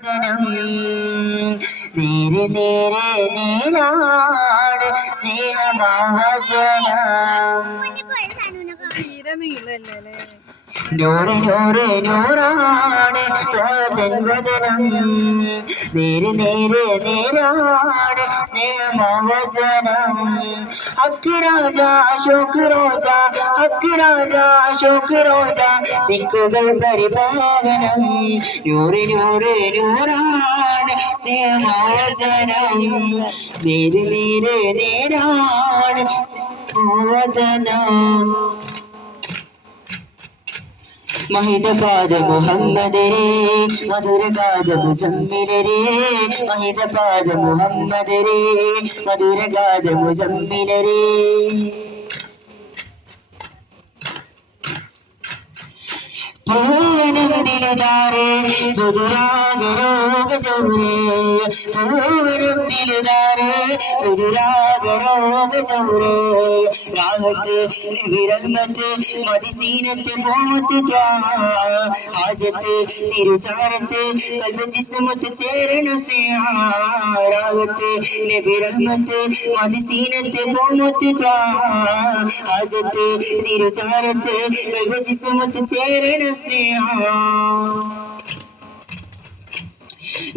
നേരെ നേരെ നേരാണ് സ്നേഹമാവചനം നൂറ് നൂറ് നൂറാണ് തോതൻ വദനം നേരെ നേരെ നേരാണ് സ്നേഹമാവചനം ഹക്ക് രാജ അശോക് റോജ ഹക്ക് രാജ അശോക് റോജ ദിക്കുകൾ പരിപാവനം നൂറ് നൂറ് നൂറാണ് സ്നേഹമാവചനം നേരെ നേരെ നേരാണ് വദനം മഹിതപാദ മുഹമ്മദരേ മധുരഗാഥ മുസമ്മിലരേ മഹിതപാദ മുഹമ്മദരേ മധുരഗാഥ മുസമ്മിലരേ പൂവനം ദിലുദാരേ പുതുരാഗരോഗ ചൗരേ പൂവനം ദിലുദാരേ പുതുരാഗരോഗ ചൗരേ രാഹത്ത് നബി റഹ്മത്ത് മദിസീനത്ത് പോമത്ത് ഹാജത്ത് തിരുചാരത്ത് കൽബ് ജിസ്മത്ത് ചേരണം സ്നേഹ രാഹത്ത് നബി റഹ്മത്ത് മദിസീനത്ത് പോമത്ത് ഹാജത്ത് തിരുചാരത്ത് കൽബ് ജിസ്മത്ത് ചേരണം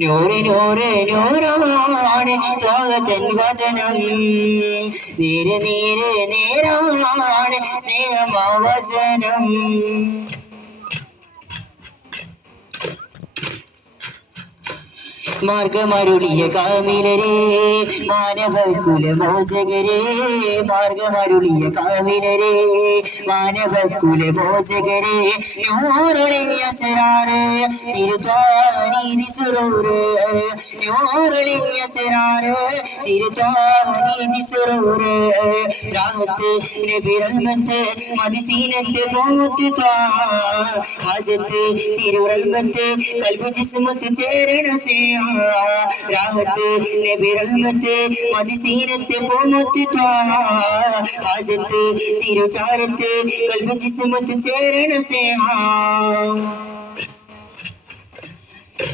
നൂറ് നൂറ് നൂറാണ് ത്വാഗതൻ വദനം നേരെ നേരെ നേരാണ് സ്നേഹമാവചനം മാർഗമരുളിയ കാമിലരേ മാനവ കുലമോചകരേ മാർഗമരുളിയ കാമിലരേ മാനവ കുലമോചകരേ നൂറുളിയ സരാറ് തിരുത്വാനീതി സുറൂറ് നൂറുളിയ സരാറ് തിരുത്വാനീതി സുറൂറ് രാഹത്ത് നബി റഹ്മത്ത് മദിസീനത്ത് പോമത്ത് ഹാജത്ത് തിരുറഹ്മത്ത് കൽബ് ജിസ്മത്ത് ചേരണം സ്നേഹ രാഹത്ത് നബി റഹ്മത്ത് മദിസീനത്ത് പോമത്ത് ഹാജത്ത് തിരുചാരത്ത് കൽബ് ജിസ്മത്ത് ചേരണം സ്നേഹ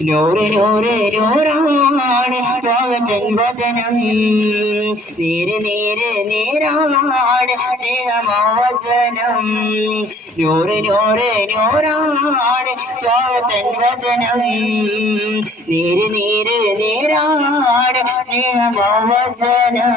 നൂറ് നൂറ് നൂറാണ് ത്വാഗതൻ വദനം നേരെ നേരെ നേരാണ് സ്നേഹമാവചനം നൂറ് നൂറ് നൂറാണ് ത്വാഗതൻ വദനം നേരെ നേരെ നേരാണ് സ്നേഹമാവചനം